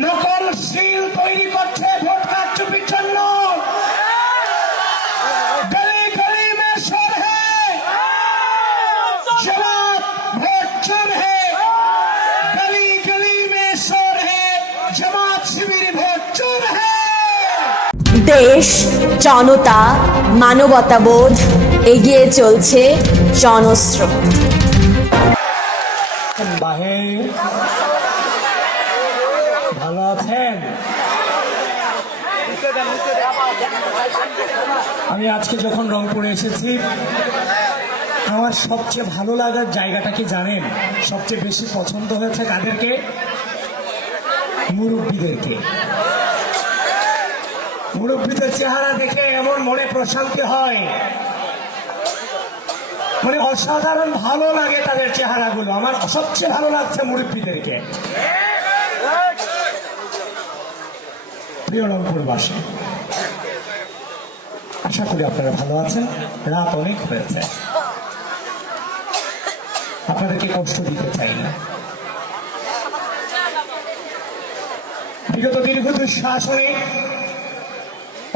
নকল সিল তৈরি করছে ভোট কারচুপির জন্য। গলি গলি মে শোর হ্যায়, জমাত ভোট চোর হ্যায়। গলি গলি মে শোর হ্যায়, জমাত শিবির ভোট চোর হ্যায়। দেশ, জনতা, মানবতাবোধ, এগিয়ে চলছে জনস্রোত। ভালো আছেন? আমি আজকে যখন রংপুরে এসেছি, আমার সবচেয়ে ভালো লাগার জায়গাটা কি জানেন? সবচেয়ে বেশি পছন্দ হয়েছে কাদেরকে? মুরব্বীদেরকে। মুরব্বীদের চেহারা দেখে এমন মনে প্রশান্তি হয়, মানে অসাধারণ ভালো লাগে তাদের চেহারাগুলো। আমার সবচেয়ে ভালো লাগছে মুরব্বীদেরকে। প্রিয় রংপুরবাসী, আশা করি আপনারা ভালো আছেন। রাত অনেক হয়েছে, আপনাদেরকে কষ্ট দিতে চাই না। বিগত দীর্ঘ দুঃশাসনে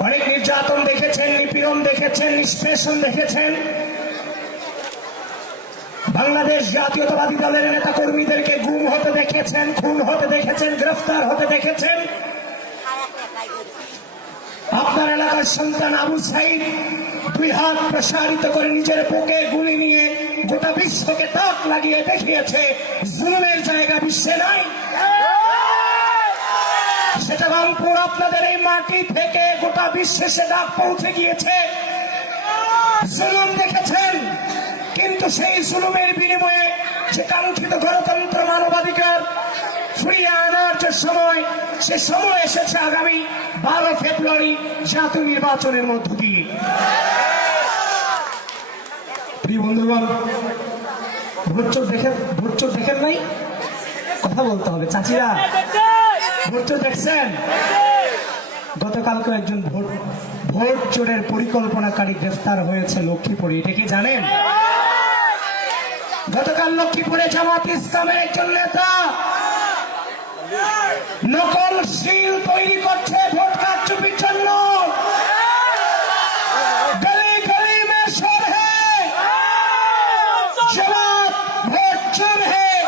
অনেক নির্যাতন দেখেছেন, নিপীড়ন দেখেছেন, নিষ্পেষণ দেখেছেন। বাংলাদেশ জাতীয়তাবাদী দলের নেতা কর্মীদেরকে গুম হতে দেখেছেন, খুন হতে দেখেছেন, গ্রেফতার হতে দেখেছেন। আপনার এলাকার সন্তান আবু সাইদ দুই হাত প্রসারিত করে নিজের বুকে গুলি নিয়ে গোটা বিশ্বকে তাক লাগিয়ে দেখিয়েছে জুলুমের জায়গা বিশ্বে নাই। সেটা রংপুর, আপনাদের এই মাটি থেকে গোটা বিশ্বে সে ডাক পৌঁছে গিয়েছে। জুলুম দেখেছেন, কিন্তু সেই জুলুমের বিনিময়ে যে কাঙ্ক্ষিত গণতন্ত্র, মানবাধিকার ফিরিয়ে আনার যে সময়, সে সময় এসেছে আগামী 12 ফেব্রুয়ারি জাতীয় নির্বাচনের মধ্য দিয়ে। প্রিয় বন্ধুগণ, ভোটচোর দেখেন নাই? কথা বলতে হবে। চাচিরা, ভোটচোর দেখছেন? গতকালকে একজন ভোট চোরের পরিকল্পনাকারী গ্রেফতার হয়েছে লক্ষ্মীপুরে। এটা কি জানেন? গতকাল লক্ষ্মীপুরে জামাত ইসলামের একজন নেতা নকল সিল তৈরি করছে ভোট কারচুপির জন্য। গলি গলি মে শোর হ্যায়, জমাত ভোট চোর হ্যায়।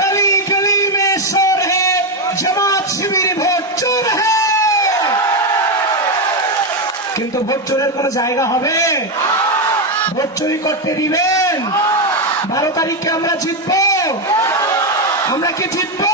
গলি গলি মে শোর হ্যায়, জমাত শিবির ভোট চোর হ্যায়। কিন্তু ভোট চোরের কোনো জায়গা হবে? ভোট চুরি করতে দিবেন? 12 তারিখে আমরা জিতবো। আমরা কি জিতবো?